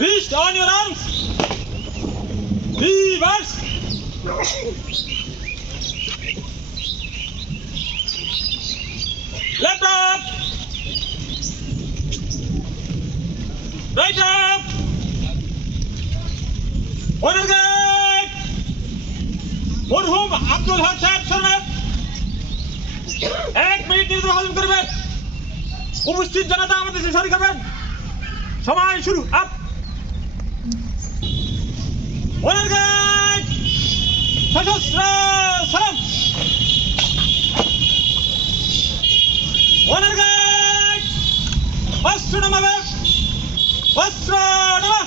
Wrist on your arms. Reverse. Left up. Right up. Order gate. মরহুম আব্দুল হক সাহেব শরীফ 1 মিনিট নির্দেশ পালন করবেন। উপস্থিত জনতা আমাদের সাথে শরীক হবেন। সময় শুরু। Up order gate. সশস্ত্র সালাম। order gate. অস্ত্র নামাবে। অস্ত্র নামাবে।